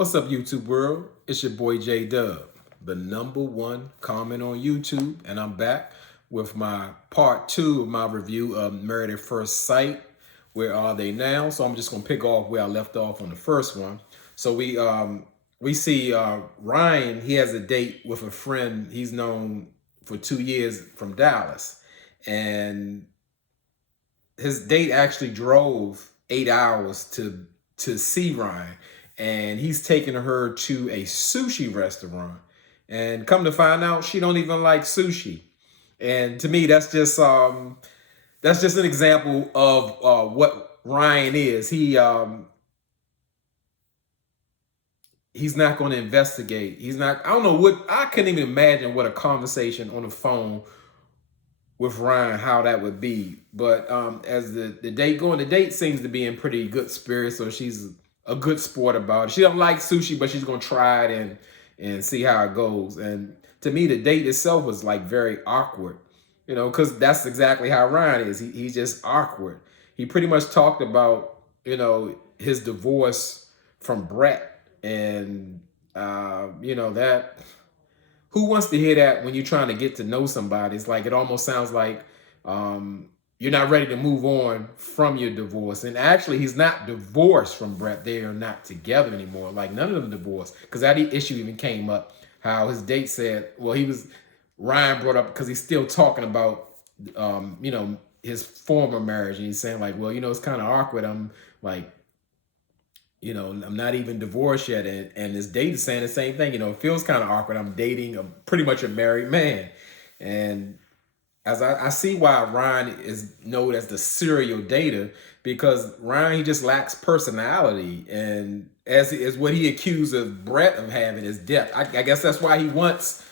What's up, YouTube world? It's your boy J Dub, the #1 comment on YouTube, and I'm back with my part 2 of my review of Married at First Sight. Where are they now? So I'm just gonna pick off where I left off on the first one. So we see Ryan. He has a date with a friend he's known for 2 years from Dallas, and his date actually drove 8 hours to see Ryan, and he's taking her to a sushi restaurant. And come to find out, she don't even like sushi. And to me, that's just an example of what Ryan is. He's not going to investigate. He's not. I don't know what. I couldn't even imagine what a conversation on the phone with Ryan, how that would be. But as the date going, the date seems to be in pretty good spirits, so she's a good sport about it. She don't like sushi, but she's gonna try it and see how it goes. And to me, the date itself was like very awkward, because that's exactly how Ryan is. He's just awkward. He pretty much talked about his divorce from Brett, and that who wants to hear that when you're trying to get to know somebody? It's like it almost sounds like you're not ready to move on from your divorce. And actually, he's not divorced from Brett. They are not together anymore. Like none of them divorced, because that issue even came up. How his date said, well, Ryan brought up because he's still talking about his former marriage, and he's saying like, well, it's kind of awkward. I'm like, I'm not even divorced yet. And this date is saying the same thing. It feels kind of awkward. I'm dating pretty much a married man. And as I see why Ryan is known as the serial dater, because Ryan, he just lacks personality. And as is what he accused of Brett of having is depth. I guess that's why he wants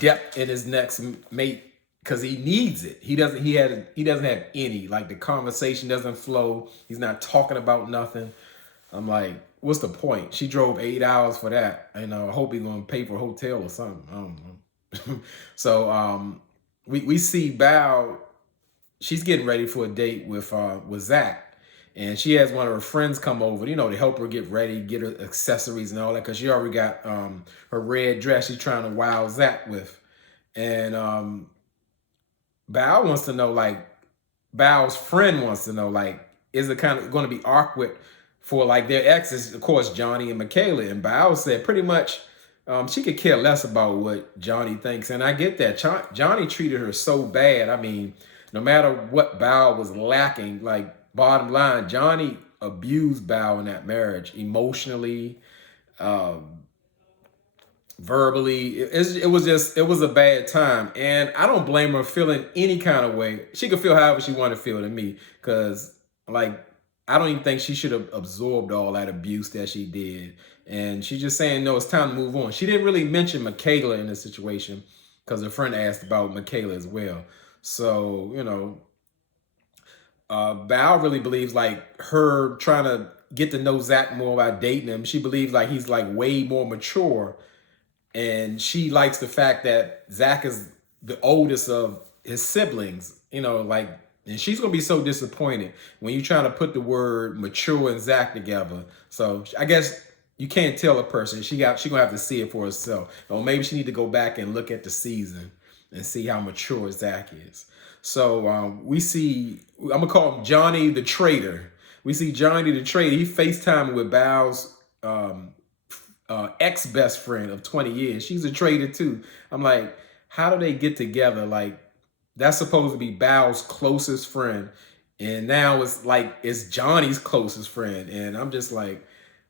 depth in his next mate, because he needs it. He doesn't have any. Like the conversation doesn't flow. He's not talking about nothing. I'm like, what's the point? She drove 8 hours for that. I hope he's gonna pay for a hotel or something. I don't know. So we see Bao. She's getting ready for a date with Zach, and she has one of her friends come over, to help her get ready, get her accessories and all that, because she already got her red dress she's trying to wow Zach with. And Bao wants to know, like, Bao's friend wants to know, like, is it kind of going to be awkward for like their exes, of course, Johnny and Michaela? And Bao said pretty much she could care less about what Johnny thinks. And I get that. Johnny treated her so bad. I mean, no matter what Bao was lacking, like bottom line, Johnny abused Bao in that marriage emotionally, verbally. It was a bad time. And I don't blame her feeling any kind of way. She could feel however she wanted to feel to me, because like, I don't even think she should have absorbed all that abuse that she did. And she's just saying, no, it's time to move on. She didn't really mention Michaela in this situation, because her friend asked about Michaela as well. So, Val really believes like her trying to get to know Zach more by dating him. She believes like he's like way more mature. And she likes the fact that Zach is the oldest of his siblings, like, and she's gonna be so disappointed when you're trying to put the word mature and Zach together. So I guess you can't tell a person. She gonna have to see it for herself. Or maybe she need to go back and look at the season and see how mature Zach is. So we see, I'm gonna call him Johnny the traitor. We see Johnny the traitor. He FaceTiming with Bao's ex-best friend of 20 years. She's a traitor too. I'm like, how do they get together? Like, that's supposed to be Bao's closest friend, and now it's Johnny's closest friend. And I'm just like,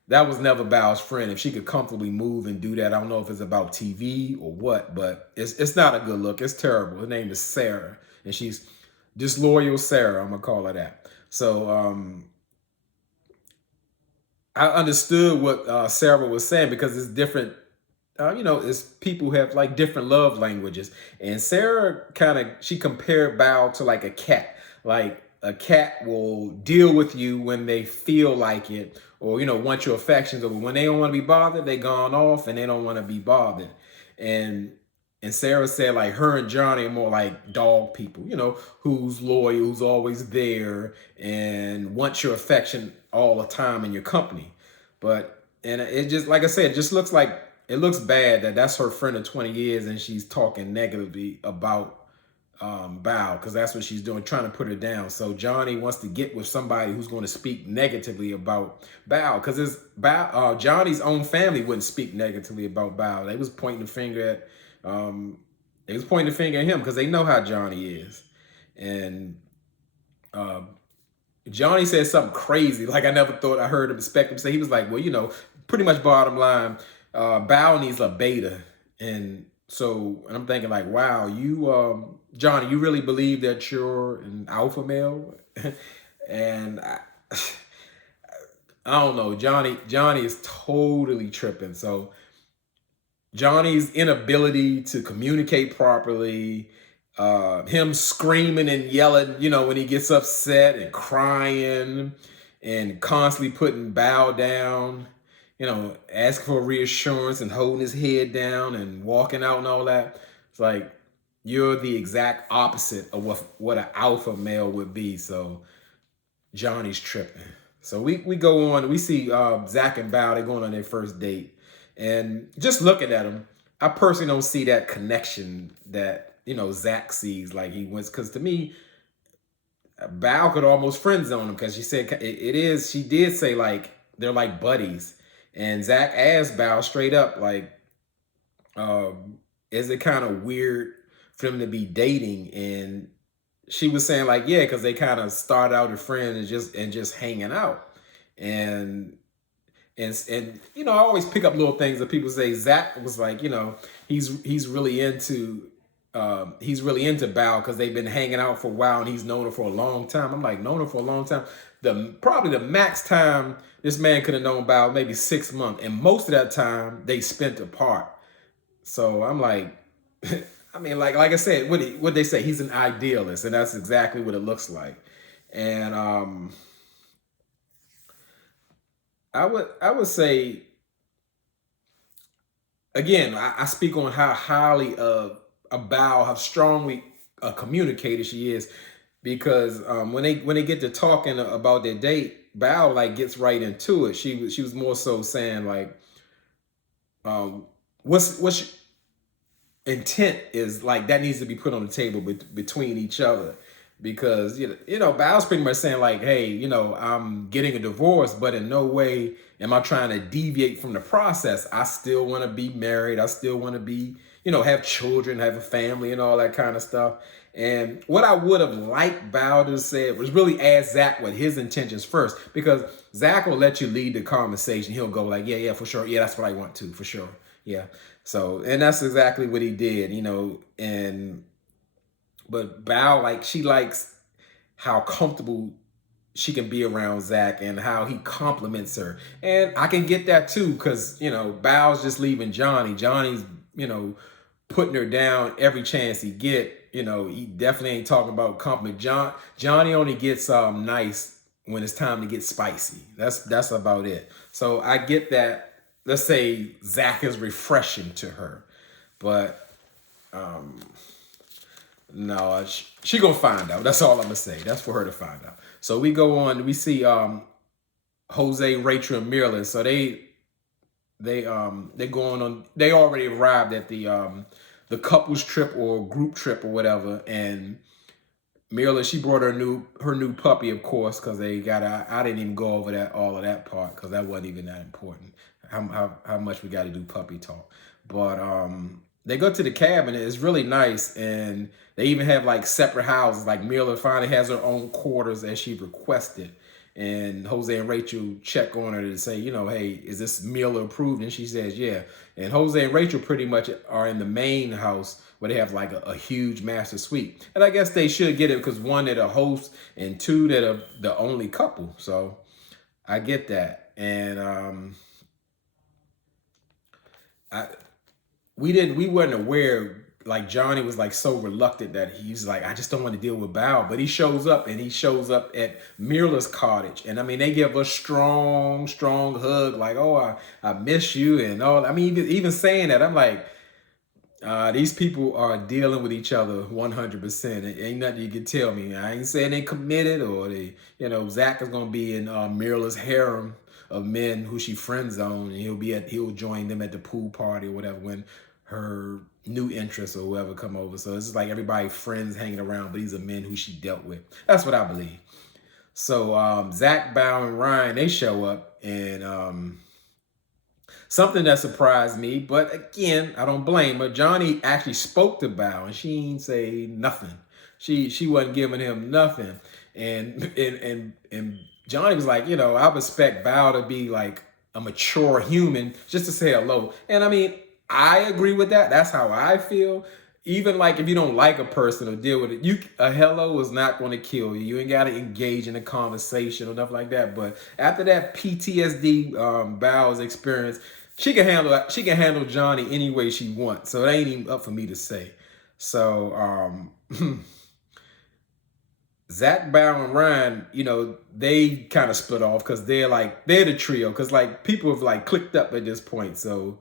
that was never Bao's friend. If she could comfortably move and do that, I don't know if it's about TV or what, but it's not a good look. It's terrible. Her name is Sarah, and she's disloyal Sarah. I'm gonna call her that. So I understood what Sarah was saying, because it's different. It's people who have like different love languages. And Sarah she compared Bao to like a cat. Like a cat will deal with you when they feel like it, or, want your affections, or when they don't want to be bothered, they gone off and they don't want to be bothered. And Sarah said like her and Johnny are more like dog people, who's loyal, who's always there and wants your affection all the time in your company. But And it just, like I said, it just looks like, it looks bad that that's her friend of 20 years and she's talking negatively about Bao, because that's what she's doing, trying to put her down. So Johnny wants to get with somebody who's going to speak negatively about Bao, because it's Johnny's own family wouldn't speak negatively about Bao. They was pointing the finger at him because they know how Johnny is. And Johnny said something crazy. Like, I never thought I heard him expect him say. He was like, well, pretty much bottom line, Bao needs a beta. And so, and I'm thinking like, wow, you, Johnny, you really believe that you're an alpha male? And I don't know, Johnny is totally tripping. So Johnny's inability to communicate properly, him screaming and yelling, when he gets upset, and crying and constantly putting Bao down, asking for reassurance and holding his head down and walking out and all that. It's like, you're the exact opposite of what an alpha male would be. So Johnny's tripping. So we go on, we see Zach and Bao, they're going on their first date. And just looking at them, I personally don't see that connection that, Zach sees like he wants. Because to me, Bao could almost friend zone him, because she said she did say like they're like buddies. And Zach asked Bao straight up, like, is it kind of weird for them to be dating? And she was saying like, yeah, because they kind of start out as friends and just hanging out. And I always pick up little things that people say. Zach was like, he's really into Bao because they've been hanging out for a while and he's known her for a long time. I'm like, known her for a long time. Probably the max time this man could have known Bao, maybe 6 months, and most of that time they spent apart. So I'm like, I mean, like I said, what they say, he's an idealist, and that's exactly what it looks like. And I would say, again, I speak on how highly Bao, how strongly a communicator she is, because when they get to talking about their date, Bao like gets right into it. She was more so saying like, what's intent is like, that needs to be put on the table between each other. Because Bao's pretty much saying like, hey, I'm getting a divorce, but in no way am I trying to deviate from the process. I still want to be married. I still want to be, have children, have a family, and all that kind of stuff. And what I would have liked Bao to say was really ask Zach what his intentions first, because Zach will let you lead the conversation. He'll go like, yeah, for sure. Yeah, that's what I want to, for sure. Yeah. So, and that's exactly what he did, but Bao, like, she likes how comfortable she can be around Zach and how he compliments her. And I can get that too, because, Bao's just leaving Johnny. Johnny's, putting her down every chance he get. He definitely ain't talking about compliment. Johnny only gets nice when it's time to get spicy. That's about it. So I get that. Let's say Zach is refreshing to her, but no, she gonna find out. That's all I'm gonna say. That's for her to find out. So we go on. We see Jose, Rachel, and Mirla. So they're going on. They already arrived at the couples trip or group trip or whatever. And Mirla, she brought her new puppy, of course, because they got. I didn't even go over all of that part because that wasn't even that important. How much we got to do puppy talk, but they go to the cabin. It's really nice, and they even have like separate houses. Like Mirla finally has her own quarters as she requested, and Jose and Rachel check on her to say, hey, is this Mirla approved? And she says, yeah. And Jose and Rachel pretty much are in the main house where they have like a huge master suite. And I guess they should get it because one, they're the host, and two, they're the only couple. So I get that. And we weren't aware, like Johnny was like so reluctant that he's like, I just don't want to deal with Bao. But he shows up at Mirla's cottage. And I mean, they give a strong hug, like, oh, I miss you and all. I mean, even saying that, I'm like, these people are dealing with each other 100%. Ain't nothing you can tell me. I ain't saying they committed or Zach is going to be in Mirla's harem of men who she friend zoned, and he'll join them at the pool party or whatever when her new interests or whoever come over. So it's just like everybody friends hanging around, but these are men who she dealt with. That's what I believe. So Zach, Bao, and Ryan, they show up, and something that surprised me, but again, I don't blame her. Johnny actually spoke to Bao, and she ain't say nothing. She wasn't giving him nothing, and Johnny was like, I expect Bao to be like a mature human just to say hello. And I mean, I agree with that. That's how I feel. Even like if you don't like a person or deal with it, a hello is not going to kill you. You ain't got to engage in a conversation or nothing like that. But after that PTSD Bao's experience, she can handle Johnny any way she wants. So it ain't even up for me to say. So Zach, Bao, and Ryan, they kind of split off because they're the trio. Because like people have like clicked up at this point. So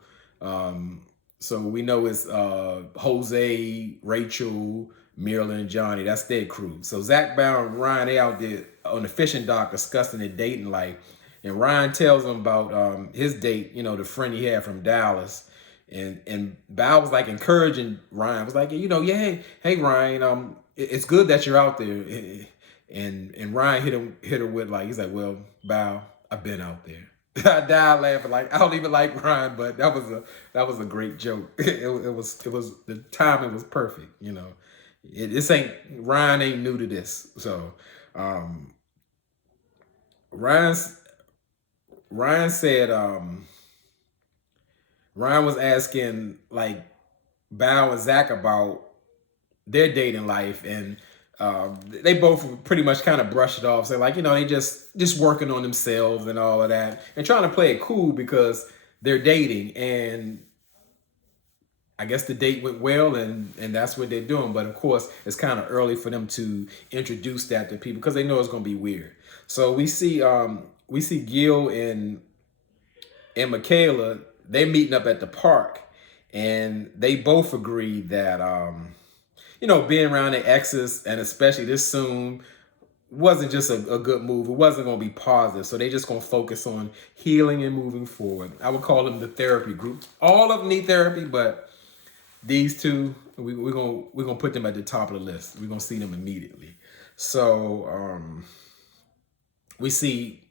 we know it's Jose, Rachel, Marilyn, and Johnny. That's their crew. So Zach, Bao, and Ryan, they out there on the fishing dock discussing their dating life. And Ryan tells them about his date, the friend he had from Dallas. And Bao was like encouraging Ryan. Was like, yeah, hey Ryan, it's good that you're out there. And Ryan hit her with like, he's like, well, Bao, I've been out there. I died laughing. Like, I don't even like Ryan, but that was a great joke. It was the timing was perfect. Ryan ain't new to this. So Ryan said Ryan was asking like Bao and Zach about their dating life, and they both pretty much kind of brushed it off, saying like, they just working on themselves and all of that, and trying to play it cool because they're dating. And I guess the date went well, and that's what they're doing. But of course, it's kind of early for them to introduce that to people because they know it's going to be weird. So we see Gil and Michaela. They meeting up at the park, and they both agree that being around their exes, and especially this soon, wasn't just a good move. It wasn't going to be positive. So they just going to focus on healing and moving forward. I would call them the therapy group. All of them need therapy, but these two, we're gonna put them at the top of the list. We're gonna see them immediately. So we see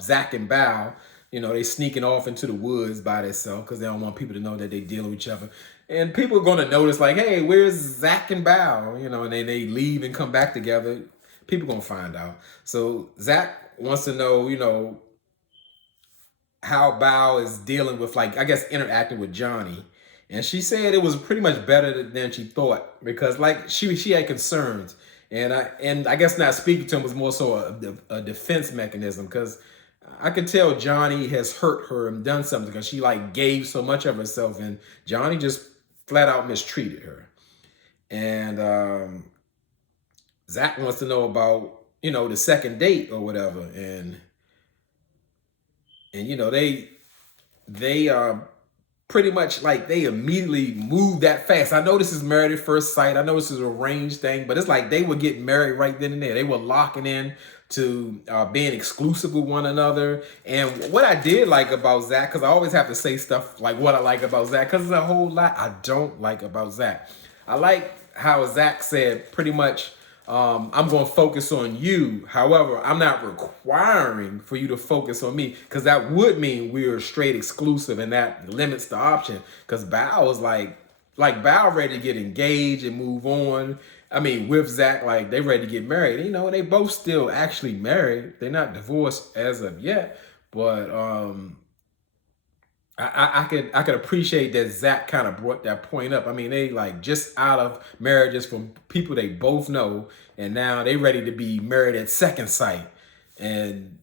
Zach and Bao. They sneaking off into the woods by themselves because they don't want people to know that they dealing with each other. And people are going to notice like, hey, where's Zach and Bao? And they leave and come back together. People going to find out. So Zach wants to know, how Bao is dealing with, like, I guess, interacting with Johnny. And she said it was pretty much better than she thought because, like, she had concerns. And I guess not speaking to him was more so a defense mechanism because I could tell Johnny has hurt her and done something because she like gave so much of herself, and Johnny just flat out mistreated her. And Zach wants to know about, the second date or whatever. And they pretty much like they immediately moved that fast. I know this is married at first sight. I know this is an arranged thing, but it's like they were getting married right then and there. They were locking in to being exclusive with one another. And what I did like about Zach, because I always have to say stuff like what I like about Zach, because there's a whole lot I don't like about Zach. I like how Zach said pretty much, I'm going to focus on you. However, I'm not requiring for you to focus on me, because that would mean we're straight exclusive, and that limits the option. Because Bao is like Bao ready to get engaged and move on. I mean, with Zach, like they ready to get married. They both still actually married. They're not divorced as of yet, but I could appreciate that Zach kind of brought that point up. I mean, they like just out of marriages from people they both know, and now they ready to be married at second sight. And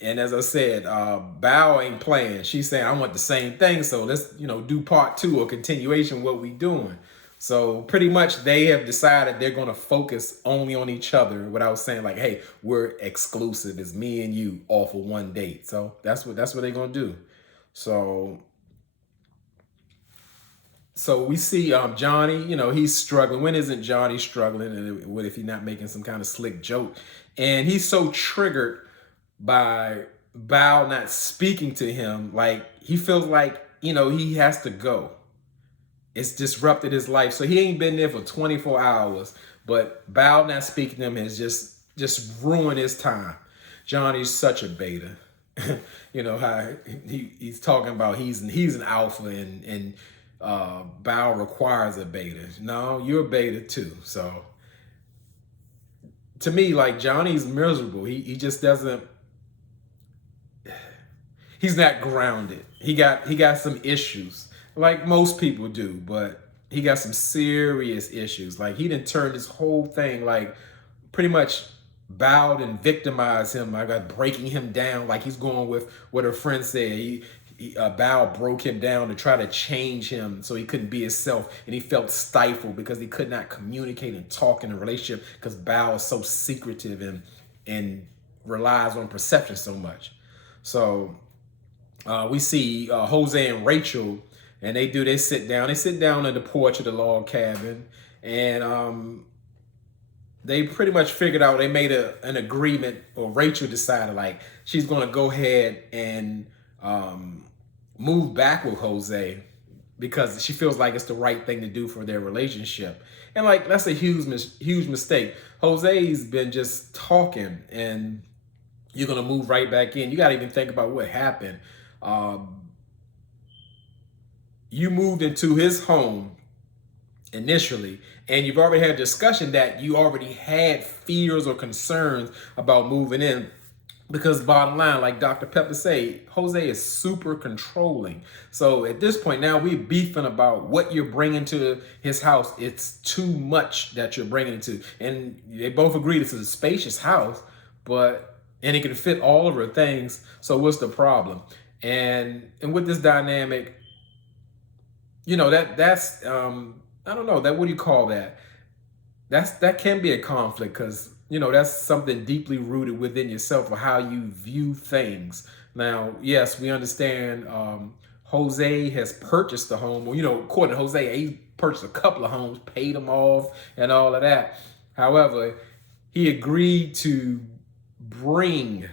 as I said, Bao ain't playing. She's saying, I want the same thing, so let's do part two or continuation of what we doing. So pretty much they have decided they're going to focus only on each other without saying like, hey, we're exclusive. It's me and you all for one date. So that's what they're going to do. So we see Johnny, he's struggling. When isn't Johnny struggling? And what if he's not making some kind of slick joke? And he's so triggered by Bao not speaking to him, like he feels like, he has to go. It's disrupted his life. So he ain't been there for 24 hours. But Bao not speaking to him has just ruined his time. Johnny's such a beta. How he's talking about he's an alpha and Bao requires a beta. No, you're a beta too. So to me, like Johnny's miserable. He just doesn't. He's not grounded. He got some issues, like most people do, but he got some serious issues. Like he didn't turn this whole thing, like pretty much bowed and victimized him. I got breaking him down, like he's going with what her friend said. Bao broke him down to try to change him so he couldn't be himself, and he felt stifled because he could not communicate and talk in a relationship because Bao is so secretive and relies on perception so much. So we see Jose and Rachel, and they sit down. They sit down on the porch of the log cabin, and they pretty much figured out, they made an agreement, or Rachel decided like she's going to go ahead and move back with Jose because she feels like it's the right thing to do for their relationship. And like, that's a huge mistake. Jose's been just talking, and you're going to move right back in. You got to even think about what happened. You moved into his home initially, and you've already had a discussion that you already had fears or concerns about moving in, because bottom line, like Dr. Pepper say, Jose is super controlling. So at this point now, we're beefing about what you're bringing to his house. It's too much that you're bringing to, and they both agree this is a spacious house, and it can fit all of her things. So what's the problem? And with this dynamic, that's I don't know, that, what do you call that? That can be a conflict, because that's something deeply rooted within yourself, or how you view things. Now, yes, we understand Jose has purchased the home. Well, according to Jose, he purchased a couple of homes, paid them off, and all of that. However, he agreed to bring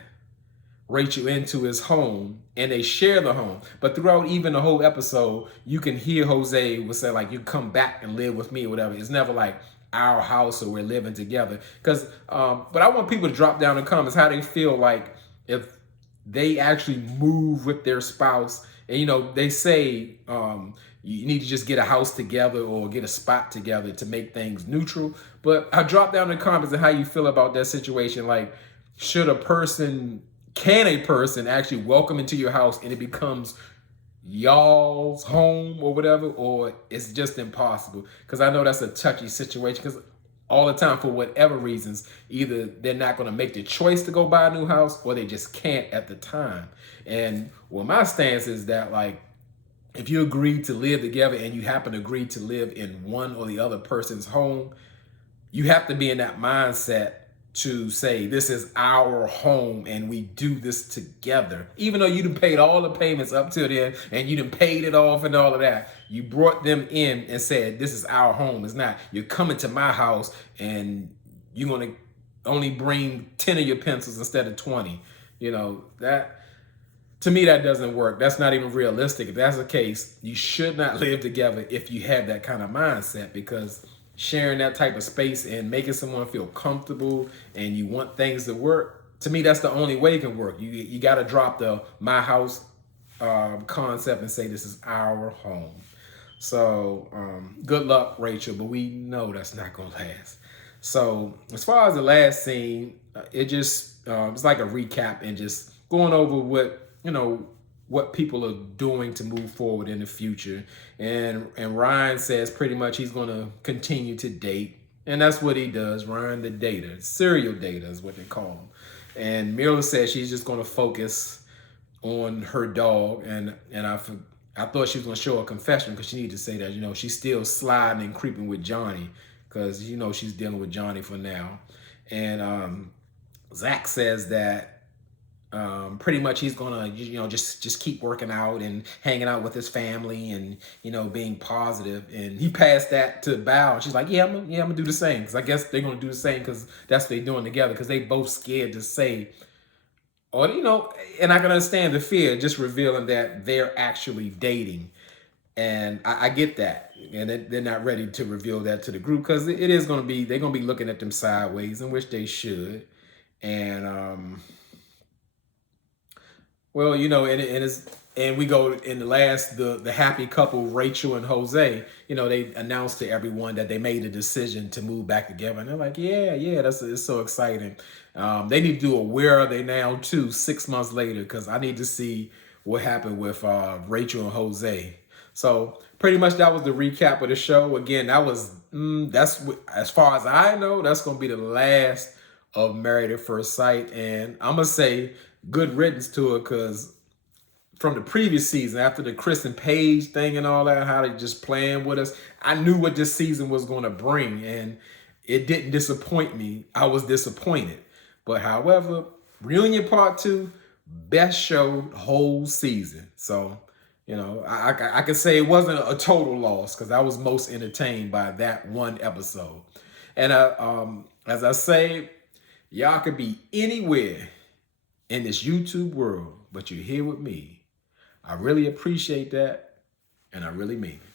Rachel into his home, and they share the home. But throughout even the whole episode, you can hear Jose will say like, you come back and live with me or whatever. It's never like our house or we're living together. Because but I want people to drop down in the comments how they feel like if they actually move with their spouse. And they say you need to just get a house together or get a spot together to make things neutral. But I drop down in the comments and how you feel about that situation. Like, can a person actually welcome into your house and it becomes y'all's home or whatever, or it's just impossible? Because I know that's a touchy situation, because all the time, for whatever reasons, either they're not going to make the choice to go buy a new house, or they just can't at the time. And well, my stance is that, like, if you agree to live together and you happen to agree to live in one or the other person's home, you have to be in that mindset to say, this is our home and we do this together. Even though you done paid all the payments up till then and you done paid it off and all of that, you brought them in and said, this is our home. It's not, you're coming to my house and you're going to only bring 10 of your pencils instead of 20. That, to me, that doesn't work. That's not even realistic. If that's the case, you should not live together if you have that kind of mindset, because sharing that type of space and making someone feel comfortable and you want things to work, to me, that's the only way it can work. You got to drop the my house concept and say, this is our home. So good luck, Rachel, but we know that's not going to last. So as far as the last scene, it just it's like a recap and just going over what people are doing to move forward in the future. And Ryan says pretty much he's going to continue to date. And that's what he does. Ryan the dater. Serial dater is what they call him. And Mila says she's just going to focus on her dog. And I thought she was going to show a confession, because she needed to say that, she's still sliding and creeping with Johnny, because, she's dealing with Johnny for now. And Zach says that pretty much he's gonna just keep working out and hanging out with his family and being positive. And he passed that to Bao, and she's like, I'm gonna do the same, because I guess they're gonna do the same, because that's what they're doing together, because they both scared to say or and I can understand the fear just revealing that they're actually dating, and I get that, and they're not ready to reveal that to the group because it is going to be they're going to be looking at them sideways, in which they should, and well, and we go in the last the happy couple Rachel and Jose. They announced to everyone that they made a decision to move back together, and they're like, yeah, it's so exciting. They need to do a Where Are They Now too 6 months later because I need to see what happened with Rachel and Jose. So pretty much that was the recap of the show. Again, as far as I know, that's gonna be the last of Married at First Sight, and I'm gonna say good riddance to it because from the previous season, after the Chris and Paige thing and all that, how they just playing with us, I knew what this season was going to bring, and it didn't disappoint me. I was disappointed. But however, Reunion Part 2, best show whole season. So, I could say it wasn't a total loss because I was most entertained by that one episode. And as I say, y'all could be anywhere in this YouTube world, but you're here with me. I really appreciate that, and I really mean it.